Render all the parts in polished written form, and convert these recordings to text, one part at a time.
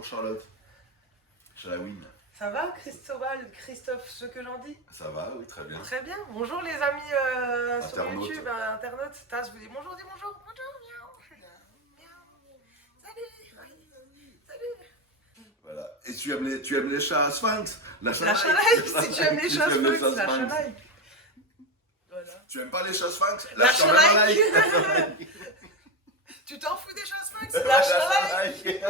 Bonjour Charlotte. Shalawin. Ça va, Christophe, ce que j'en dis? Ça va, oui, très bien. Très bien. Bonjour les amis sur Internautes. YouTube, internautes. Putain, je vous dis bonjour, bonjour. Bonjour, miaou. Miaou. Salut. Voilà. Et tu aimes les chats sphinx? La chalaille, si tu aimes les chats sphinx, la chalaille. Voilà. Tu aimes pas les chats sphinx? La quand même un chalaille. like. Tu t'en fous des chats sphinx? La chalaille.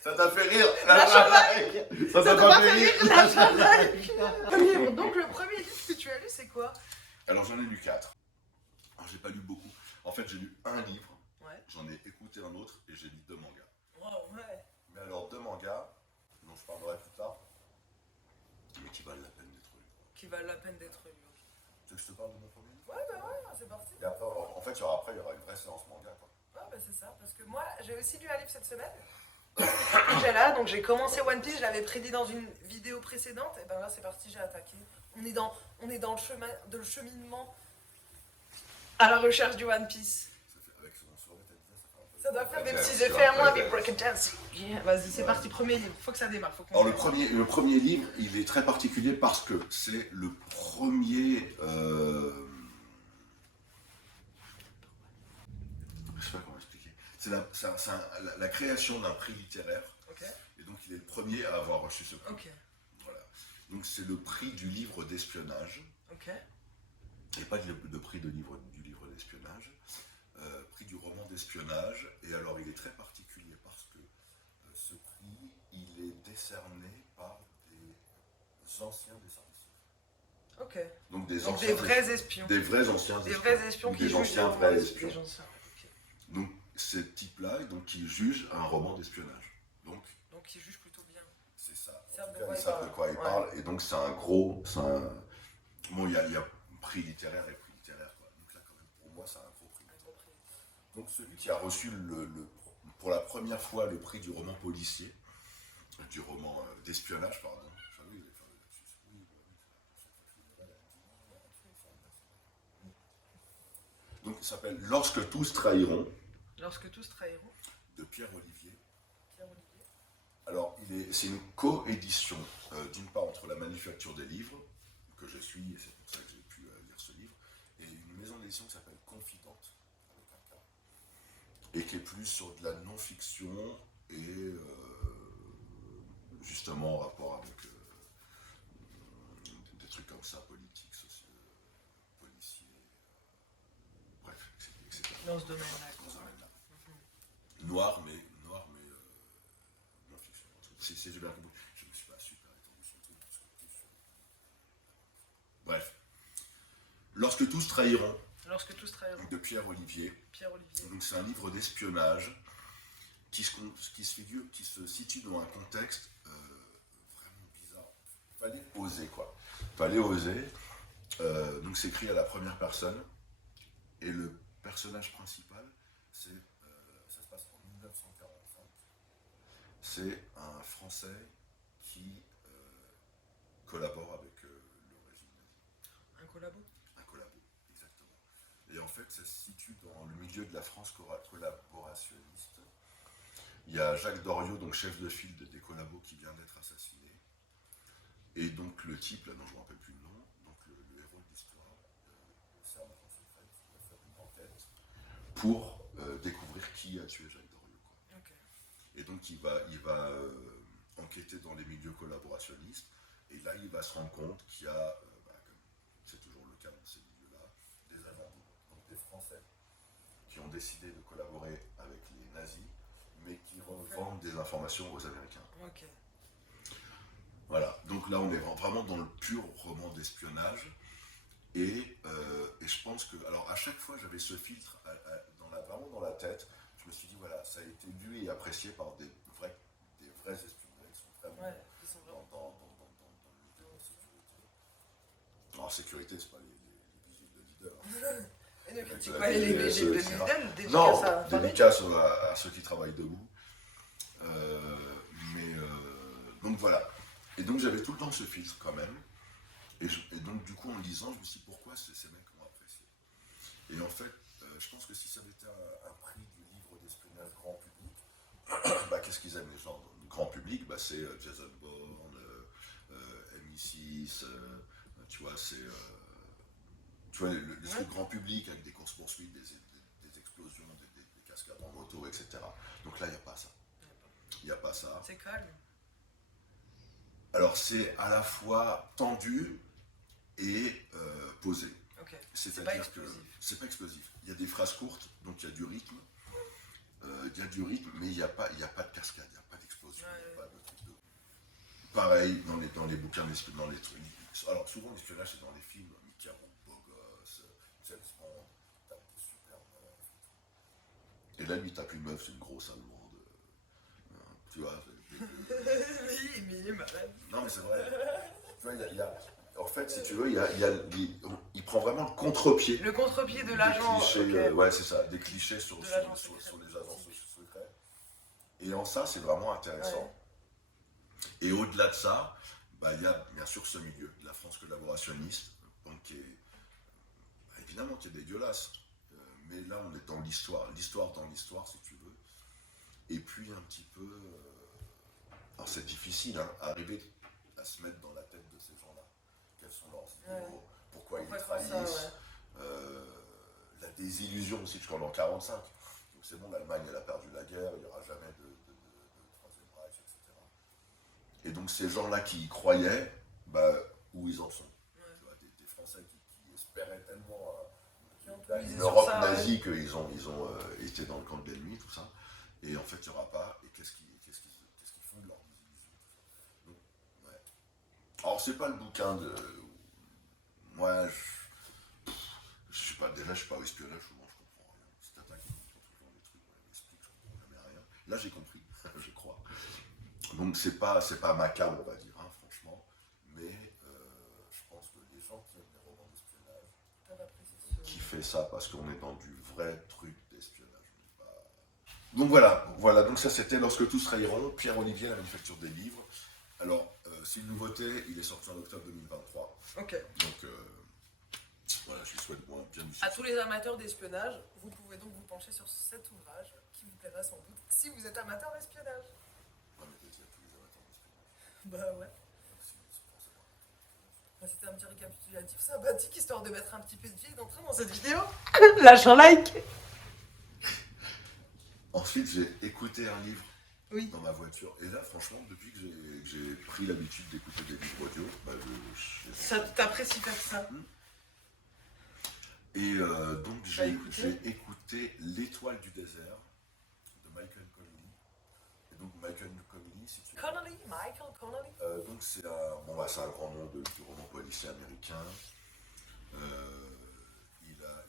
Ça t'a fait rire? La chalaille. Ça t'a pas fait rire? La chalaille. Donc le premier livre que tu as lu, c'est quoi? Alors j'en ai lu 4. Alors j'ai pas lu beaucoup. En fait j'ai lu un livre, Ouais. j'en ai écouté un autre et j'ai lu 2 mangas. Wow, ouais. Mais alors 2 mangas, dont je parlerai plus tard, mais qui valent la peine d'être lus. Qui valent la peine d'être lus. Tu veux que je te parle de mon premier livre? Ouais, bah ouais, c'est parti. Et après, en fait, il y aura une vraie séance manga, quoi. Ah bah c'est ça, parce que moi j'ai aussi lu un livre cette semaine. Déjà là, donc j'ai commencé One Piece, je l'avais prédit dans une vidéo précédente, et ben là c'est parti, j'ai attaqué. On est dans le cheminement à la recherche du One Piece. Ça fait, avec son souris, t'as dit ça fait un peu. Ça doit faire des petits Ouais, effets à moi ouais. avec Broken Dance. Yeah. Vas-y, c'est parti, premier livre, faut que ça démarre. Faut qu'on Alors démarre. le premier livre, il est très particulier parce que c'est le premier... Je sais pas comment expliquer. C'est la création d'un prix littéraire. Ok, Et donc il est le premier à avoir reçu ce prix. ok, Voilà. Donc c'est le prix du livre d'espionnage. ok. Et pas du prix du livre d'espionnage. Prix du roman d'espionnage. Et alors il est très particulier parce que ce prix, il est décerné par des anciens des services. Ok. Donc des Donc anciens des vrais espions. des vrais anciens Des vrais espions qui des jugent anciens des vrais romans- espions. des anciens, ok. Donc ces types-là, donc qui jugent un roman d'espionnage. Donc Donc ils jugent plutôt bien. c'est ça. Ils savent En de tout cas, quoi ils ils savent de parlent. quoi ils Ouais. parlent. Et donc c'est un bon, il y a prix littéraire et prix littéraire, quoi. Donc là quand même pour moi c'est un gros prix. Un gros prix. Donc celui qui a reçu pour la première fois le prix du roman policier, du roman d'espionnage, pardon. Enfin, oui, enfin, oui, donc il s'appelle Lorsque tous trahiront, Lorsque tous trahiront, de Pierre Olivier. Pierre-Olivier. Alors c'est une coédition d'une part entre la Manufacture des livres, que je suis, et c'est pour ça que j'ai pu lire ce livre, et une maison d'édition qui s'appelle Confidente, avec un K, et qui est plus sur de la non-fiction et justement en rapport avec des trucs comme ça, politiques, policiers, bref, etc. Dans ce domaine-là. Dans ce domaine-là. Noir, mais non-fiction. C'est j'ai bien compris. Je ne me suis pas super étendu sur le truc, parce que plus sur... Bref. Lorsque tous trahiront, Lorsque tous trahiront, de Pierre Olivier. Pierre-Olivier. Donc c'est un livre d'espionnage qui se situe dans un contexte vraiment bizarre. Il fallait oser, quoi. Il fallait oser. Donc c'est écrit à la première personne. Et le personnage principal, ça se passe en 1945. C'est un Français qui collabore avec le régime nazi. Un collabo. Un collabo, exactement. Et en fait, ça se situe dans le milieu de la France collaborationniste. Il y a Jacques Doriot, donc chef de file des collabos, qui vient d'être assassiné. Et donc le type, là dont je ne me rappelle plus le nom, donc le héros de l'histoire, le sergent secret, qui va faire une enquête pour découvrir qui a tué Jacques Doriot, quoi. Ok. Et donc il va enquêter dans les milieux collaborationnistes. Et là, il va se rendre compte qu'il y a, comme c'est toujours le cas dans ces milieux-là, des agents, donc des Français, qui ont décidé de collaborer avec les nazis, mais qui revendent des informations aux Américains. Ok. Voilà, donc là on est vraiment dans le pur roman d'espionnage. Et je pense que, alors à chaque fois j'avais ce filtre vraiment dans la tête. Je me suis dit, voilà, ça a été lu et apprécié par des vrais espions. Ils sont vraiment Ouais, ils sont vraiment. dans la sécurité. En sécurité, c'est pas les vigiles de leader. Et ne critique pas les Lidl, dédicace Non, à Paris. dédicace à ceux qui travaillent debout. Donc voilà. Et donc j'avais tout le temps ce filtre quand même. Et donc du coup en lisant, je me suis dit pourquoi ces mecs ont apprécié. Et en fait, je pense que si ça avait été un prix du livre d'espionnage grand public, qu'ils aiment les gens, le grand public, bah, c'est Jason Bourne, MI6, tu vois, c'est... tu vois, les trucs grand public avec des courses-poursuites, des explosions, des cascades en moto, etc. Donc là, il n'y a pas ça. Il n'y a pas ça. C'est calme. Alors, c'est à la fois tendu et posé. Ok. C'est-à-dire pas que explosif. c'est pas explosif. Il y a des phrases courtes, donc il y a du rythme. Il y a du rythme, mais il n'y a pas de cascade, il n'y a pas d'explosion, il n'y a pas de truc de... Pareil, dans les bouquins, dans les trucs. Alors, souvent, l'espionnage, c'est dans les films. Mickey Rourke, beau gosse, James Bond, tape des super meufs. Et là, lui, tape une meuf, c'est une grosse allemande. Tu vois, Oui, mais il est malade. non, mais c'est vrai. Tu vois, en fait, si tu veux, il prend vraiment le contre-pied. Le contre-pied de Des l'agent. clichés, Ok. ouais, c'est ça, des clichés sur De les l'agent agents secret. secrets. Et en ça, c'est vraiment intéressant. Ouais. Et au-delà de ça, bah, il y a bien sûr ce milieu, la France collaborationniste, donc qui est évidemment qui est dégueulasse. Mais là, on est dans l'histoire dans l'histoire, si tu veux. Et puis un petit peu. Alors c'est difficile, hein, arriver à se mettre dans la tête de ces gens-là. Quels sont leurs idéaux, pourquoi ils trahissent. Ça, La désillusion aussi jusqu'en 1945. Donc c'est bon, l'Allemagne, elle a perdu la guerre, il n'y aura jamais de Troisième Reich, etc. Et donc ces gens-là qui y croyaient, bah, où ils en sont. Tu vois, des Français qui espéraient tellement une Europe nazie qu'ils ont été dans le camp de l'ennemi, tout ça. Et en fait, il n'y aura pas. Et qu'est-ce qu'ils font de leur désillusion, tout ça. Donc, ouais. Alors, c'est pas le bouquin de... Moi, je suis pas... Déjà, je suis pas au espionnage, souvent, je comprends rien. Si t'attaques, on comprend toujours des trucs, on m'explique, je comprends jamais rien. Là, j'ai compris, je crois. Donc, c'est pas macabre, on va dire, hein, franchement. Mais je pense que les gens qui aiment les romans d'espionnage, qui fait ça parce qu'on est dans du vrai truc d'espionnage. Donc voilà, donc ça c'était Lorsque tous trahiront, Pierre-Olivier, La Manufacture des livres. Alors, c'est une nouveauté, il est sorti en octobre 2023. Ok. Donc voilà, je lui souhaite bien du À succès. tous les amateurs d'espionnage, vous pouvez donc vous pencher sur cet ouvrage qui vous plaira sans doute si vous êtes amateur d'espionnage. Non mais déjà tous les amateurs d'espionnage. Bah ouais. C'est forcément. Bah, c'était un petit récapitulatif sympathique histoire de mettre un petit peu de vie d'entrée dans cette vidéo. Lâche un like. Ensuite, j'ai écouté un livre Oui. dans ma voiture. Et là, franchement, depuis que j'ai pris l'habitude d'écouter des livres audio, bah, Ça t'apprécie faire ça. Et donc, j'ai écouté écouté L'Étoile du désert de Michael Connelly. Et donc, Michael Connelly, si tu veux. Michael Connelly. Donc, c'est un grand nom du roman policier américain. Il a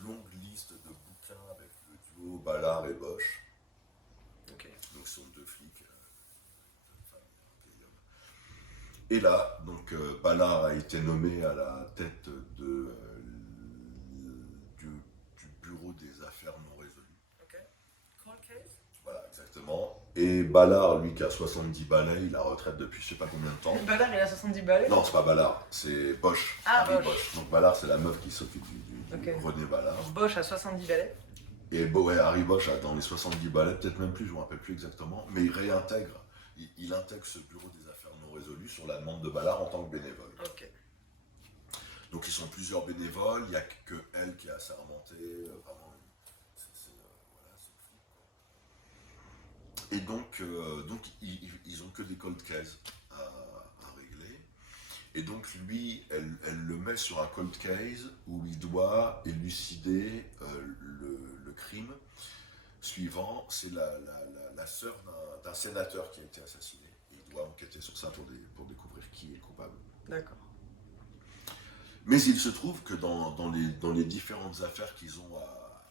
une longue liste de bouquins avec le duo Ballard et Bosch. Ok. Donc, ce sont deux flics, une femme et un vieil homme. Et là, donc, Ballard a été nommé à la tête du bureau des affaires non résolues. Ok. Cold case. Voilà, exactement. Et Ballard, lui, qui a 70 balais, il a retraite depuis je sais pas combien de temps. Ballard, il a 70 balais. Non, c'est pas Ballard, c'est Bosch. Ah, Henri Bosch. Donc Ballard, c'est la meuf qui s'occupe du Ok. René Ballard. Bosch a 70 balais. Et ouais, Harry Bosch a dans les 70 balais, peut-être même plus, je ne me rappelle plus exactement, mais il réintègre, il intègre ce bureau des affaires non résolues sur la demande de Ballard en tant que bénévole. Ok. Donc ils sont plusieurs bénévoles, il n'y a que elle qui est assermentée, vraiment, voilà, c'est fou. Et donc ils ont que des cold cases à régler. Et donc lui, elle le met sur un cold case où il doit élucider le crime suivant. C'est la sœur d'un sénateur qui a été assassiné. Et il doit enquêter sur ça pour découvrir qui est le coupable. D'accord. Mais il se trouve que dans les différentes affaires qu'ils ont à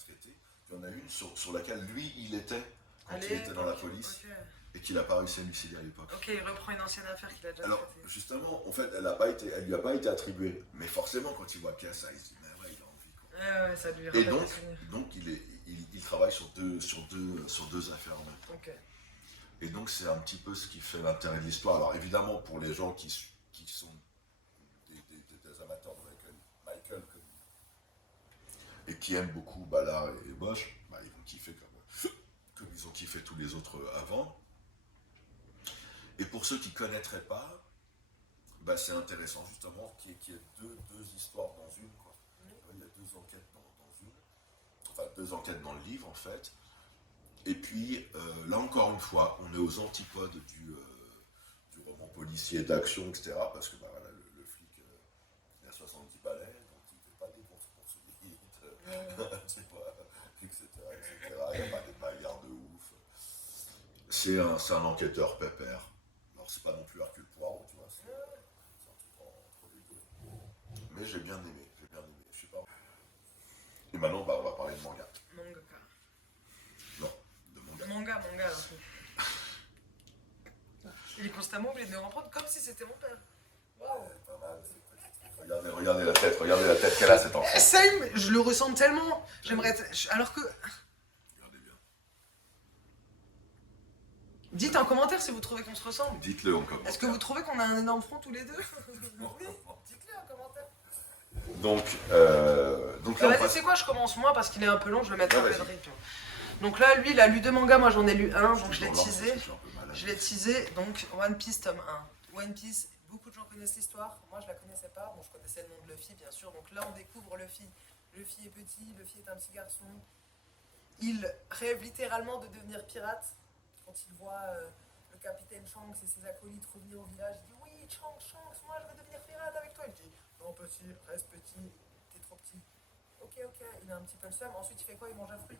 traiter, il y en a une sur laquelle lui, il était quand il était dans la police. Okay. Et qu'il n'a pas réussi à élucider à l'époque. Ok, il reprend une ancienne affaire qu'il a déjà Alors, traitée. justement, en fait, elle lui a pas été attribuée. Mais forcément, quand il voit qu'il y a ça, il se dit, mais ouais, il a envie, quoi. Ouais, ça lui Et rappelle des souvenirs. donc il travaille sur deux affaires en même temps. Ok. Et donc, c'est un petit peu ce qui fait l'intérêt de l'histoire. Alors, évidemment, pour les gens qui sont des amateurs de Michael et qui aiment beaucoup Ballard et Bosch, bah, ils vont kiffer comme ils ont fait tous les autres avant. Et pour ceux qui ne connaîtraient pas, bah, c'est intéressant justement qu'il y ait deux histoires dans une, quoi. Il y a deux enquêtes dans une, enfin deux enquêtes dans le livre en fait. Et puis là encore une fois, on est aux antipodes du roman policier d'action, etc. Parce que bah, voilà, le flic, il a 70 balais, donc il ne fait pas des courses poursuites, etc. Il n'y a pas des bagarres de ouf. C'est un enquêteur pépère. Alors c'est pas non plus Hercule Poirot, tu vois. C'est un truc entre les deux. Mais j'ai bien aimé. Je sais pas. Et maintenant, bah, on va parler de manga. Mangaka. Non, de manga. Manga, alors. Il est constamment obligé de me reprendre comme si c'était mon père. Waouh. Pas mal, regardez la tête qu'elle a cette enfant. Same, je le ressens tellement. J'aimerais alors que... Regardez bien. Dites en commentaire si vous trouvez qu'on se ressemble. Dites-le en commentaire. Est-ce que vous trouvez qu'on a un énorme front tous les deux? Oui, dites-le en commentaire. Donc là, Vas-y, c'est quoi, je commence moi parce qu'il est un peu long, je vais mettre un peu de vas-y. rythme. Donc là, lui, il a lu 2 mangas, moi j'en ai lu un, donc je l'ai Dans l'ordre, teasé. parce que je suis un peu malade. Je l'ai teasé, donc One Piece tome 1. One Piece, beaucoup de gens connaissent l'histoire, moi je la connaissais pas, bon je connaissais le nom de Luffy bien sûr, donc là on découvre Luffy. Luffy est petit, Luffy est un petit garçon. Il rêve littéralement de devenir pirate. Quand il voit le capitaine Shanks et ses acolytes revenir au village, il dit oui Shanks, moi je veux devenir pirate avec toi. Il dit non petit, reste petit, t'es trop petit. Ok, il a un petit peu le seum, ensuite il fait quoi? Il mange un fruit.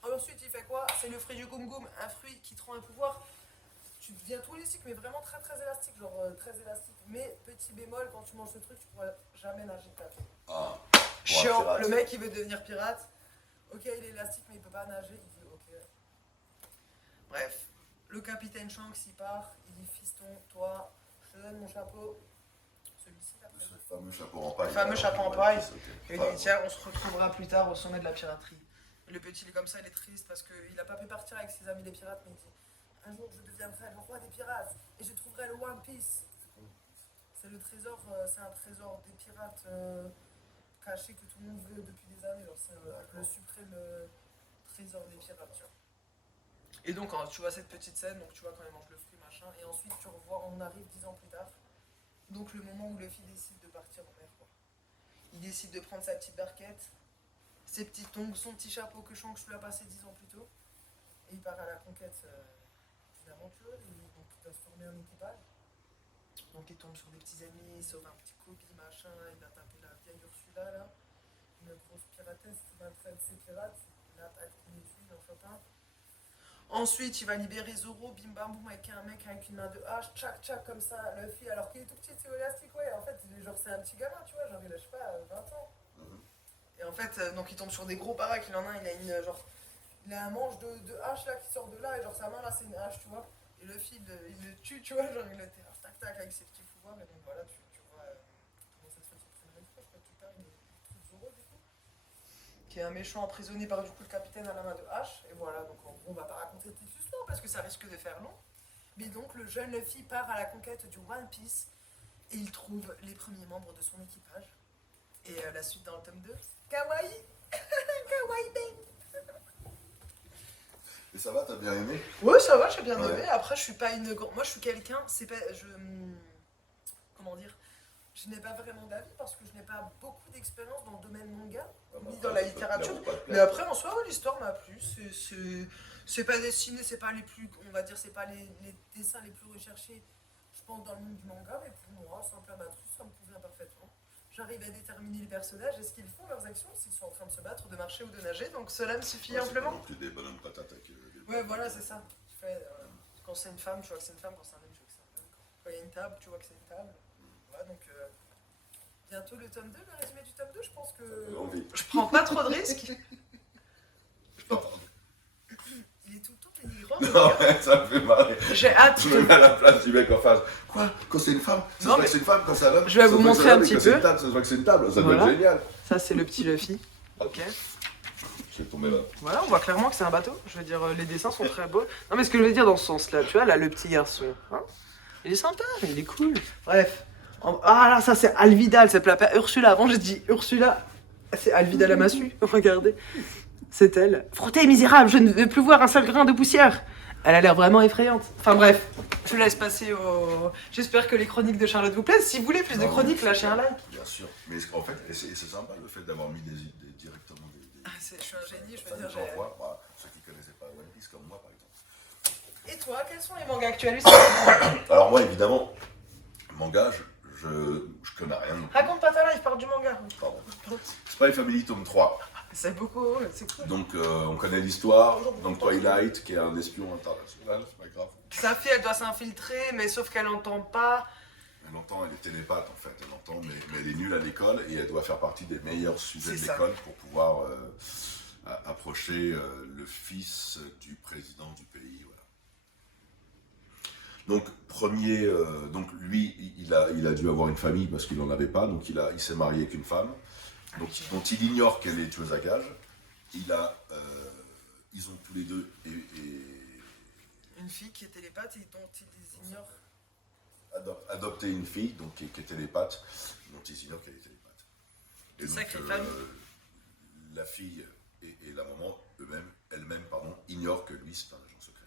Ensuite, il fait quoi? C'est le fruit du Goum Goum, un fruit qui te rend un pouvoir. Tu deviens tout élastique, mais vraiment très très élastique, genre très élastique. Mais petit bémol, quand tu manges ce truc, tu pourras jamais nager de ta vie. Ah, Chiant, le mec il veut devenir pirate. Ok, il est élastique, mais il peut pas nager. Il dit ok. Bref, le capitaine Shanks il part, il dit fiston, toi, je te donne mon chapeau. Celui-ci là. Ce fameux chapeau en paille. Le fameux chapeau en paille. Okay. Et il dit tiens, on se retrouvera plus tard au sommet de la piraterie. Le petit, il est comme ça, il est triste parce qu'il n'a pas pu partir avec ses amis les pirates, mais il dit un jour je deviendrai le roi des pirates et je trouverai le One Piece. C'est le trésor, c'est un trésor des pirates caché que tout le monde veut depuis des années. C'est le suprême trésor des pirates, tu vois. Et donc, tu vois cette petite scène, donc tu vois quand il mange le fruit, machin, et ensuite tu revois, on arrive 10 ans plus tard. Donc le moment où Luffy décide de partir en mer, quoi. Il décide de prendre sa petite barquette. Ses petits tongs, son petit chapeau que Shanks lui a passé 10 ans plus tôt. Et il part à la conquête d'une aventure. Et donc il doit se former un équipage. Donc il tombe sur des petits amis, il sauve un petit Kobe, machin. Il va taper la vieille Ursula, là. Une grosse piratesse qui va traiter ses pirates. Il attaque, il les tue, il en chope un. Ensuite, il va libérer Zoro, bim bam boum, avec un mec avec une main de hache, tchac tchac comme ça, Luffy, alors qu'il est tout petit, c'est élastique, ouais. En fait, genre, c'est un petit gamin, tu vois, genre, il a, je sais pas, 20 ans. Et en fait, donc il tombe sur des gros baraques, il en a un, il a un manche de hache là qui sort de là, et genre sa main là c'est une hache, tu vois. Et Luffy, il le tue, tu vois, genre il le terrasse, tac tac, avec ses petits pouvoirs, et donc voilà, tu vois comment ça se fait son premier fois, je crois que tu perds, il trouve Zoro du coup. Qui est un méchant emprisonné par du coup le capitaine à la main de hache, et voilà, donc en gros on va pas raconter toute l'histoire parce que ça risque de faire long. Mais donc le jeune Luffy part à la conquête du One Piece, et il trouve les premiers membres de son équipage. Et la suite dans le tome 2. Kawaii Kawaii Ben. Et ça va, t'as bien aimé? Ouais, ça va, j'ai bien aimé. Ouais. Après, je suis pas une grande... Moi, je suis quelqu'un... C'est pas... Comment dire? Je n'ai pas vraiment d'avis parce que je n'ai pas beaucoup d'expérience dans le domaine manga, ni dans la littérature. Mais après, en soi, l'histoire m'a plu. C'est pas dessiné, c'est pas les plus... On va dire, c'est pas les dessins les plus recherchés, je pense, dans le monde du manga. Mais pour moi, simple amatrice, ça me convient parfaitement. J'arrive à déterminer les personnages et ce qu'ils font, leurs actions, s'ils sont en train de se battre, de marcher ou de nager, donc cela me suffit amplement. C'est des bonhommes patates avec Ouais, voilà, c'est ça. Quand c'est une femme, tu vois que c'est une femme, quand c'est un homme, tu vois que c'est un homme. Quand il y a une table, tu vois que c'est une table. Voilà, donc bientôt le tome 2, le résumé du tome 2, je pense que je prends pas trop de risques. Il est tout le temps dénigrant. Non, ouais, ça me fait marrer. J'ai hâte. Je me mets à la place du mec en face. Quoi? Quand c'est une femme? Ça se voit que c'est une femme, quand c'est un homme? Je vais vous montrer un petit peu. Ça se voit que c'est une table, ça doit être génial. Ça, c'est le petit Luffy. Ok. Je vais tomber là. Voilà, on voit clairement que c'est un bateau. Je veux dire, les dessins sont très beaux. Non, mais ce que je veux dire dans ce sens-là, tu vois, là, le petit garçon, hein, il est sympa, il est cool. Bref. Ah là, ça, c'est Alvida, elle s'appelle Ursula. Avant, j'ai dit Ursula. C'est Alvida la massue. Regardez. c'est elle. Frottez, misérable, je ne veux plus voir un seul grain de poussière. Elle a l'air vraiment effrayante. Enfin bref, je laisse passer au... J'espère que les chroniques de Charlotte vous plaisent. Si vous voulez plus de chroniques, lâchez un like. Bien sûr. Mais en fait, c'est sympa le fait d'avoir mis directement des Ah, je suis un génie, je veux dire. j'envoie, voilà, ceux qui connaissaient pas One Piece comme moi par exemple. Et toi, quels sont les mangas actuels? Alors moi évidemment, manga, je connais rien. Raconte pas ta life, parle du manga. Pardon. Spy Family tome 3. C'est beaucoup, c'est cool. Donc on connaît l'histoire. Donc Twilight, qui est un espion international, c'est pas grave. Sa fille, elle doit s'infiltrer, mais sauf qu'elle entend pas. Elle entend, elle est télépathe en fait, elle entend, mais elle est nulle à l'école et elle doit faire partie des meilleurs sujets de l'école pour pouvoir approcher le fils du président du pays. Voilà. Donc, donc lui, il a dû avoir une famille parce qu'il n'en avait pas, donc il s'est marié avec une femme, donc, dont il ignore qu'elle est tueuse à gages. Ils ont tous les deux une fille qui est télépathe et dont ils ignorent. Adopté une fille donc, qui est télépathe, dont ils ignorent qu'elle est télépathe. Et donc, la fille et la maman elles-mêmes, ignorent que lui c'est un agent secret.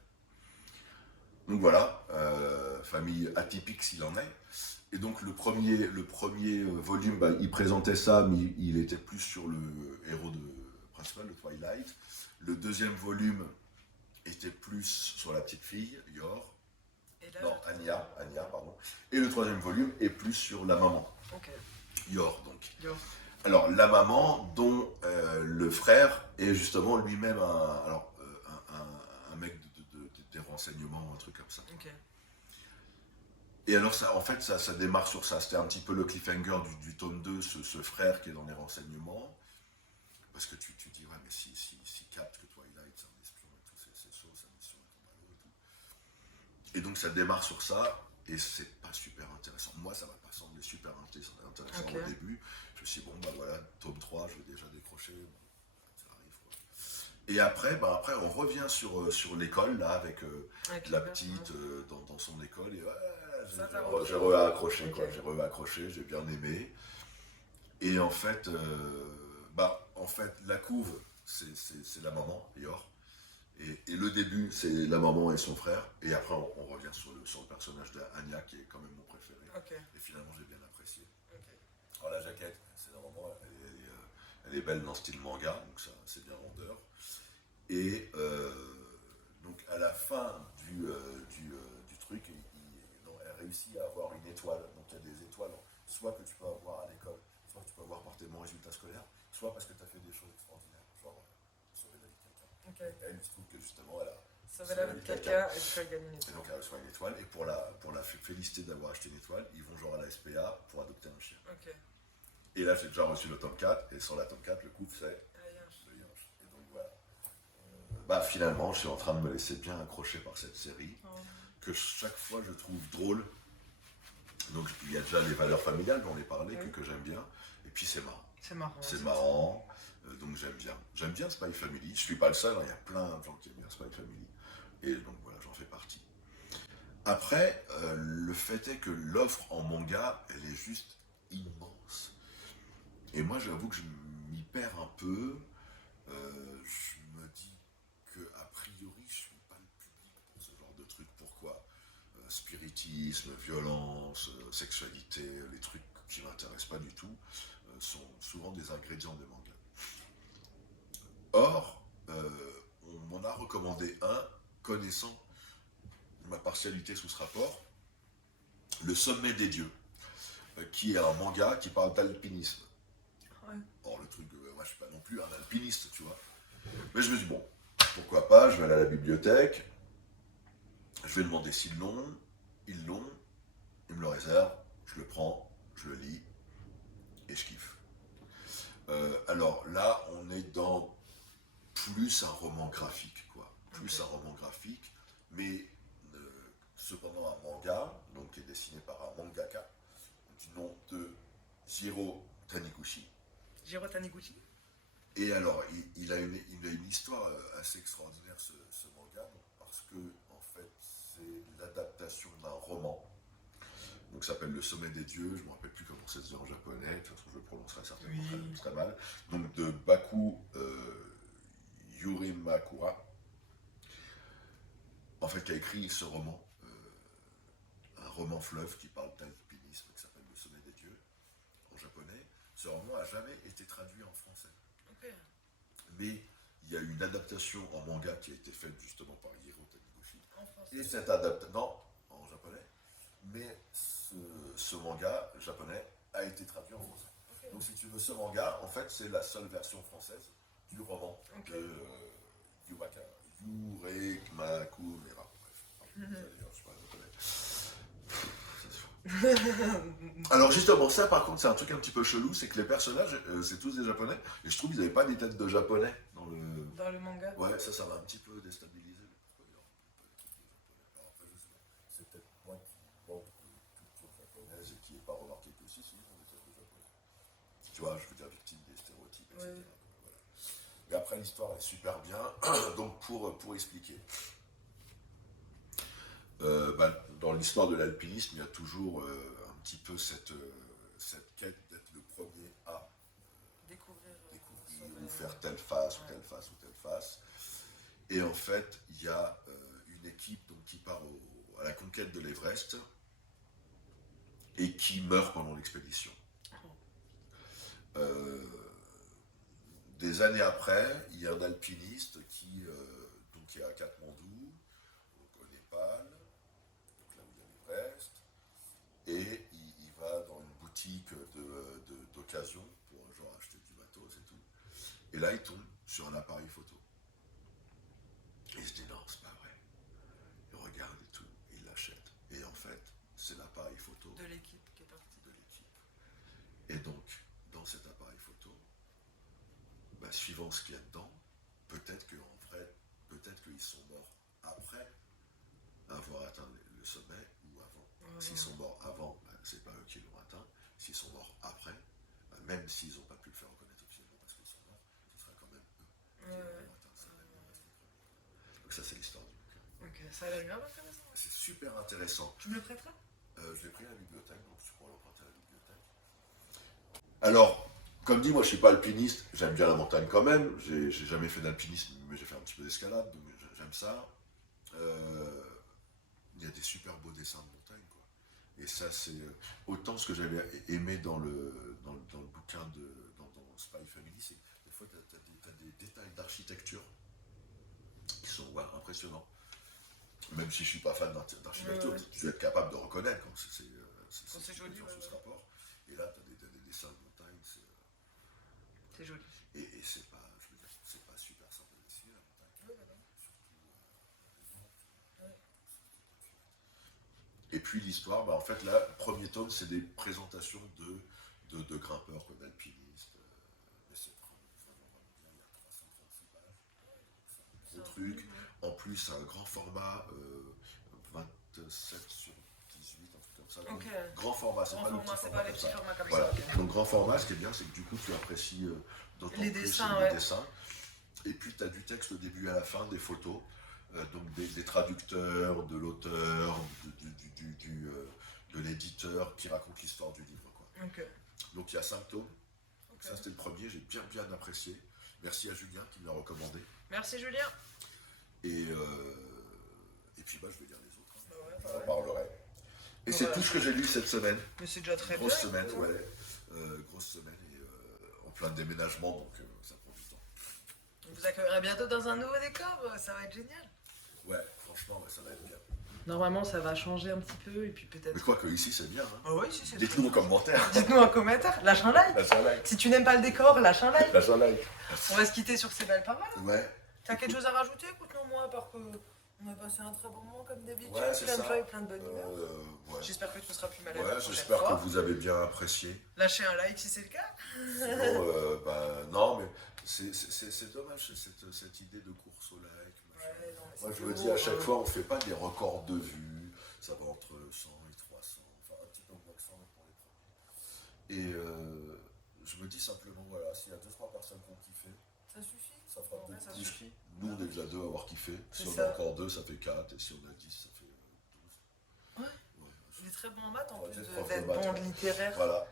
Donc voilà, famille atypique s'il en est. Et donc le premier volume, il présentait ça, mais il était plus sur le héros principal, de Twilight. Le deuxième volume était plus sur la petite fille, Yor. Non, Anya, pardon. Et le troisième volume est plus sur la maman. Okay. Yor, donc. Yor. Alors, la maman, dont le frère est justement lui-même un mec des renseignements, un truc comme ça. Okay. Et alors, ça démarre sur ça. C'était un petit peu le cliffhanger du tome 2, ce frère qui est dans les renseignements. Parce que tu dis, ouais, mais si capte que Twilight, c'est un espion et tout, c'est chaud, sa mission est en ballot et tout. Et donc, ça démarre sur ça, et c'est pas super intéressant. Moi, ça m'a pas semblé super intéressant au début. Je me suis dit, bon, bah voilà, tome 3, je vais déjà décrocher. Ça arrive, quoi. Et après, on revient sur l'école, là, avec la petite dans son école, et j'ai re-accroché, quoi. J'ai re-accroché, j'ai bien aimé. Et en fait, la couve, c'est la maman, Yor. Et le début, c'est la maman et son frère. Et après, on revient sur le personnage d'Anya, qui est quand même mon préféré. Okay. Et finalement, j'ai bien apprécié. Okay. Alors, la jaquette, c'est normalement, elle est belle dans le style manga, donc ça, c'est bien vendeur. Et donc, à la fin du truc, elle réussit à avoir une étoile. Donc, il y a des étoiles, soit que tu peux avoir à l'école, soit que tu peux avoir par tes bons résultats scolaires, soit parce que tu as fait des choses extraordinaires, genre sauver la vie de quelqu'un. Okay. Elle, il se trouve que justement, elle a sauvé la vie de quelqu'un et tu as gagné une étoile. Et donc, elle reçoit une étoile, et pour la féliciter d'avoir acheté une étoile, ils vont genre à la SPA pour adopter un chien. Okay. Et là, j'ai déjà reçu le tome 4, et sur la tome 4, le couple, c'est le Yinche. Et donc, voilà. Finalement, je suis en train de me laisser bien accrocher par cette série, que chaque fois, je trouve drôle. Donc, il y a déjà les valeurs familiales dont on est parlé, que j'aime bien. Et puis, c'est marrant. C'est marrant. Donc, j'aime bien. J'aime bien Spy Family. Je ne suis pas le seul, il y a plein de gens qui aiment bien Spy Family. Et donc, voilà, j'en fais partie. Après, le fait est que l'offre en manga, elle est juste immense. Et moi, j'avoue que je m'y perds un peu. Je me dis qu'a priori, je ne suis pas le public pour ce genre de truc. Pourquoi ? Spiritisme, violence, sexualité, les trucs qui ne m'intéressent pas du tout, sont souvent des ingrédients des mangas. Or, on m'en a recommandé un, connaissant ma partialité sous ce rapport, Le Sommet des Dieux, qui est un manga qui parle d'alpinisme. Ouais. Or, le truc, moi je ne suis pas non plus un alpiniste, tu vois. Mais je me dis, bon, pourquoi pas, je vais aller à la bibliothèque, je vais demander s'ils l'ont, ils me le réservent, je le prends, je le lis, et je kiffe. Alors là, on est dans plus un roman graphique, quoi. Plus un roman graphique, mais cependant un manga, donc qui est dessiné par un mangaka, du nom de Jiro Taniguchi. Jiro Taniguchi. Et alors, il a une histoire assez extraordinaire, ce manga, parce que, en fait, c'est l'adaptation d'un roman. Donc, ça s'appelle Le Sommet des Dieux. Je ne me rappelle plus comment ça se dit en japonais. De toute façon, je le prononcerai certainement très mal. Donc, de Baku Yuremakura, en fait, qui a écrit ce roman, un roman fleuve qui parle d'alpinisme, qui s'appelle Le Sommet des Dieux, en japonais. Ce roman n'a jamais été traduit en français. Ok. Mais il y a une adaptation en manga qui a été faite justement par Hiro Taniguchi. En français. Et cette adaptation, non, en japonais, mais ce manga japonais a été traduit en français. Ok. Donc si tu veux, ce manga, en fait, c'est la seule version française du roman Ok. de Yuremakura. Bref, je sais pas, alors justement, ça par contre, c'est un truc un petit peu chelou, c'est que les personnages, c'est tous des japonais, et je trouve qu'ils n'avaient pas des têtes de japonais dans le... Dans le manga. Ouais, ça m'a un petit peu déstabilisé. Alors après, je sais pas, c'est peut-être moi qui manque de culture japonaise et qui n'ai pas remarqué que si, ils ont des têtes de japonais. Tu vois, je veux dire, victime des stéréotypes, etc. Oui. Voilà. Mais après, l'histoire est super bien, donc pour expliquer. Dans l'histoire de l'alpinisme, il y a toujours un petit peu cette quête d'être le premier à Découvrir ou faire telle face, ou telle face, ou telle face. Et en fait, il y a une équipe donc, qui part à la conquête de l'Everest et qui meurt pendant l'expédition. Des années après, il y a un alpiniste qui est à Katmandou, donc au Népal, donc là où il y a l'Everest, et il va dans une boutique d'occasion pour genre acheter du matos et tout. Et là, il tombe sur un appareil photo. Et il se dit non, c'est pas vrai. Il regarde et tout, et il l'achète. Et en fait, c'est l'appareil photo de l'équipe qui est partie. de l'équipe. Et donc, dans cet appareil photo, suivant ce qu'il y a dedans, peut-être qu'en vrai, peut-être qu'ils sont morts après avoir atteint le sommet ou avant. S'ils sont morts avant, c'est pas eux qui l'ont atteint. S'ils sont morts après, même s'ils n'ont pas pu le faire reconnaître officiellement parce qu'ils sont morts, ce sera quand même eux qui l'ont atteint le sommet. Donc ça, c'est l'histoire du bouquin. Ok, ça a l'air grave intéressant. C'est super intéressant. Tu me le prêteras? Je l'ai pris à la bibliothèque, donc tu pourras l'emprunter à la bibliothèque. Alors, comme dit, moi je suis pas alpiniste, j'aime bien la montagne quand même. J'ai jamais fait d'alpinisme, mais j'ai fait un petit peu d'escalade, donc j'aime ça. Il y a des super beaux dessins de montagne, quoi. Et ça, c'est autant ce que j'avais aimé dans le bouquin dans Spy Family, c'est des fois tu as des détails d'architecture qui sont impressionnants. Même si je suis pas fan d'architecture, tu dois être capable de reconnaître quand c'est joli, sous ce rapport. Et là, tu as des dessins de montagne, c'est joli. Et c'est pas, je veux dire, c'est pas super simple à dessiner la montagne. Et puis l'histoire, en fait, là, le premier tome, c'est des présentations de grimpeurs, d'alpinistes. Mais c'est vraiment bien, il y a 336 pages. Gros truc. En plus, un grand format, 27 sur 18, un truc comme ça. Ok. Grand format, c'est pas le petit format comme ça. Voilà. Donc grand format, ce qui est bien, c'est que du coup, tu apprécies d'autant les plus dessins, les dessins. Et puis, tu as du texte au début et à la fin, des photos. Donc des traducteurs, de l'auteur, de l'éditeur qui raconte l'histoire du livre, quoi. Okay. Donc il y a 5 tomes. Okay. Ça, c'était le premier, j'ai bien apprécié. Merci à Julien qui me l'a recommandé. Merci Julien. Et puis je vais lire les autres. Bah ouais, j'en parlerai. Et c'est tout ce que j'ai lu cette semaine. Mais c'est déjà très grosse bien. Semaine, ouais. Grosse semaine et en plein déménagement, donc ça prend du temps. On vous accueillera bientôt dans un nouveau décor, ça va être génial. Ouais, franchement, ça va être bien. Normalement, ça va changer un petit peu et puis peut-être. Mais quoi que ici, c'est bien. Hein. Ah oui, ici, c'est Dites-nous en commentaire. Dites-nous en commentaire. Lâche un like. Lâche un like. Si tu n'aimes pas le décor, lâche un like. Lâche un like. On va se quitter sur ces belles paroles. Ouais. T'as quelque chose à rajouter? Écoute-nous, moi, parce que on a passé un très bon moment comme d'habitude. Ouais, plein de joie et plein de bonne humeur. Ouais. J'espère que tu ne seras plus malade. Ouais, j'espère que vous avez bien apprécié. Lâchez un like si c'est le cas. Sinon, non, mais c'est dommage cette idée de course au like. Ouais, non, moi, je me dis à chaque fois, on ne fait pas des records de vues. Ça va entre 100 et 300, enfin un petit peu moins que 100 pour les premiers. Et je me dis simplement, voilà, s'il y a 2-3 personnes qui ont kiffé, ça suffit. Ça fera peut-être ça plus. Suffit. Nous, on est déjà 2 à avoir kiffé. Si on ça. a encore 2, ça fait 4. Et si on a 10, ça fait 12. Ouais. Il est très bon en maths en plus d'être d'être bon en littéraire. Voilà.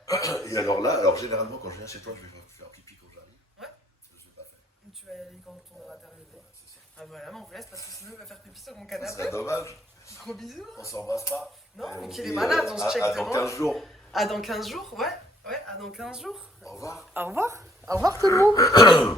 Et alors là, généralement, quand je viens chez toi, je vais faire pipi quand j'arrive. Ouais. Je ne l'ai pas fait. Tu vas y aller quand on aura terminé. C'est ça. Ah voilà, mais on vous laisse parce que sinon il va faire pipi sur mon Ce serait canapé. dommage. Gros bisous. On s'embrasse pas. Non, Et mais on qu'il dit, est malade, on se check à dans demain. 15 jours. À dans 15 jours, ouais. Ouais, à dans 15 jours. Au revoir. Au revoir. Au revoir tout le monde.